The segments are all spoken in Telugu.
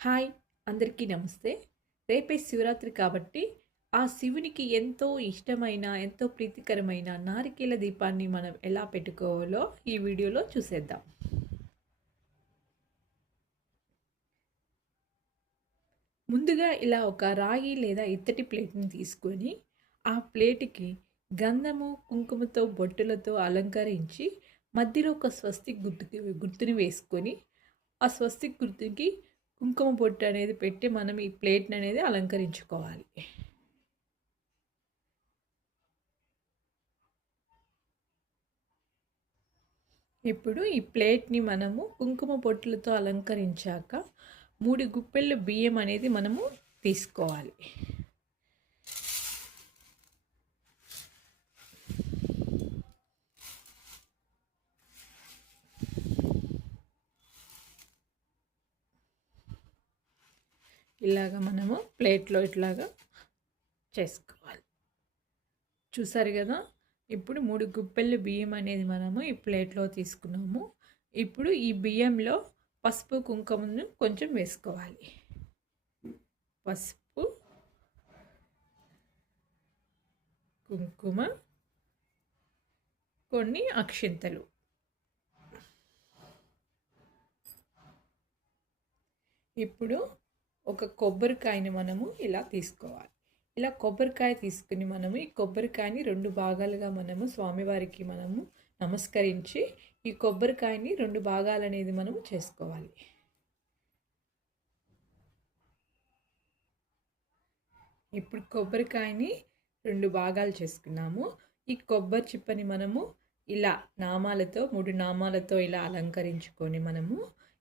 హాయ్ అందరికీ నమస్తే. రేపే శివరాత్రి కాబట్టి ఆ శివునికి ఎంతో ఇష్టమైన, ఎంతో ప్రీతికరమైన నారికేల దీపాన్ని మనం ఎలా పెట్టుకోవాలో ఈ వీడియోలో చూసేద్దాం. ముందుగా ఇలా ఒక రాగి లేదా ఇత్తడి ప్లేట్ని తీసుకొని ఆ ప్లేట్కి గంధము, కుంకుమతో, బొట్టులతో అలంకరించి మధ్యలో ఒక స్వస్తిక్ గుర్తుని వేసుకొని ఆ స్వస్తిక్ గుర్తుకి కుంకుమ బొట్టు అనేది పెట్టి మనం ఈ ప్లేట్ని అనేది అలంకరించుకోవాలి. ఇప్పుడు ఈ ప్లేట్ని మనము కుంకుమ బొట్టులతో అలంకరించాక 3 గుప్పెళ్ళు బియ్యం అనేది మనము తీసుకోవాలి. ఇలాగా మనము ప్లేట్లో ఇట్లాగా చేసుకోవాలి. చూసారు కదా, ఇప్పుడు 3 గుప్పెళ్ళు బియ్యం అనేది మనము ఈ ప్లేట్లో తీసుకున్నాము. ఇప్పుడు ఈ బియ్యంలో పసుపు, కుంకుమను కొంచెం వేసుకోవాలి. పసుపు, కుంకుమ, కొన్ని అక్షింతలు. ఇప్పుడు ఒక కొబ్బరికాయని మనము ఇలా తీసుకోవాలి. ఇలా కొబ్బరికాయ తీసుకుని మనము ఈ కొబ్బరికాయని 2 భాగాలుగా మనము స్వామివారికి మనము నమస్కరించి ఈ కొబ్బరికాయని 2 భాగాలు అనేది మనము చేసుకోవాలి. ఇప్పుడు కొబ్బరికాయని 2 భాగాలు చేసుకున్నాము. ఈ కొబ్బరి చిప్పని మనము ఇలా నామాలతో 3 నామాలతో ఇలా అలంకరించుకొని మనము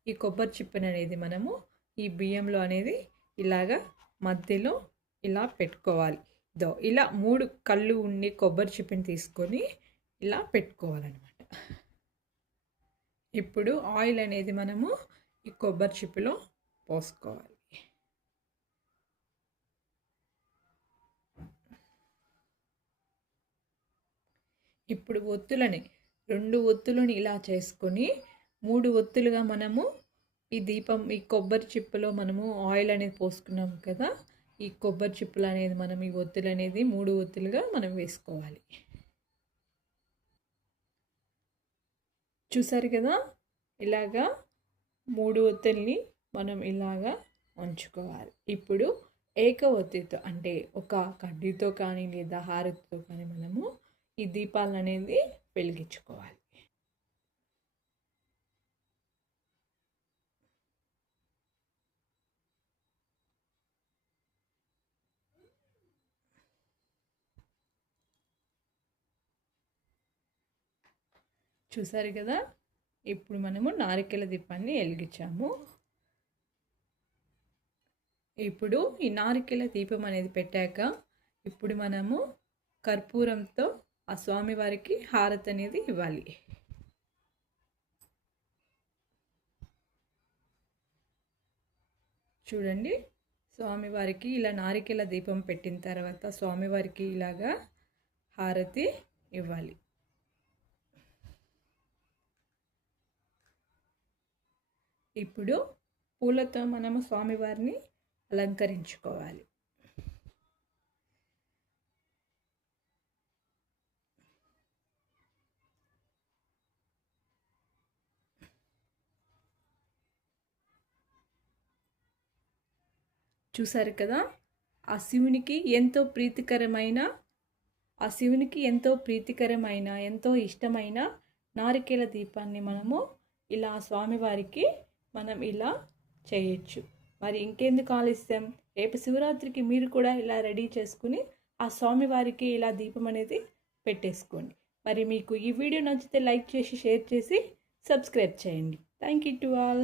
ఈ కొబ్బరి చిప్పని అనేది మనము ఈ బియ్యంలో అనేది ఇలాగా మధ్యలో ఇలా పెట్టుకోవాలి. ఇలా 3 కళ్ళు ఉండి కొబ్బరి చిప్పని తీసుకొని ఇలా పెట్టుకోవాలన్నమాట. ఇప్పుడు ఆయిల్ అనేది మనము ఈ కొబ్బరి చిప్పలో పోసుకోవాలి. ఇప్పుడు ఒత్తులని 2 ఒత్తులను ఇలా చేసుకొని 3 ఒత్తులుగా మనము ఈ కొబ్బరి చిప్పలో మనము ఆయిల్ అనేది పోసుకున్నాం కదా, ఈ కొబ్బరి చిప్పలు అనేది మనం ఈ ఒత్తులు అనేది 3 ఒత్తులుగా మనం వేసుకోవాలి. చూసారు కదా, ఇలాగా 3 ఒత్తుల్ని మనం ఇలాగా ఉంచుకోవాలి. ఇప్పుడు ఏక ఒత్తితో అంటే ఒక కడ్డీతో కానీ లేదా హారతితో కానీ మనము ఈ దీపాలను అనేది వెలిగించుకోవాలి. చూసారు కదా, ఇప్పుడు మనము నారికేల దీపాన్ని వెలిగించాము. ఇప్పుడు ఈ నారికేల దీపం అనేది పెట్టాక ఇప్పుడు మనము కర్పూరంతో ఆ స్వామివారికి హారతి అనేది ఇవ్వాలి. చూడండి, స్వామివారికి ఇలా నారికేల దీపం పెట్టిన తర్వాత స్వామివారికి ఇలాగా హారతి ఇవ్వాలి. ఇప్పుడు పూలతో మనము స్వామివారిని అలంకరించుకోవాలి. చూసారు కదా, ఆ శివునికి ఎంతో ప్రీతికరమైన ఎంతో ఇష్టమైన నారికేల దీపాన్ని మనము ఇలా స్వామివారికి మనం ఇలా చేయొచ్చు. మరి ఇంకెందుకు ఆలస్యం, రేపు శివరాత్రికి మీరు కూడా ఇలా రెడీ చేసుకుని ఆ స్వామివారికి ఇలా దీపం అనేది పెట్టేసుకోండి. మరి మీకు ఈ వీడియో నచ్చితే లైక్ చేసి, షేర్ చేసి, సబ్స్క్రైబ్ చేయండి. Thank you to all.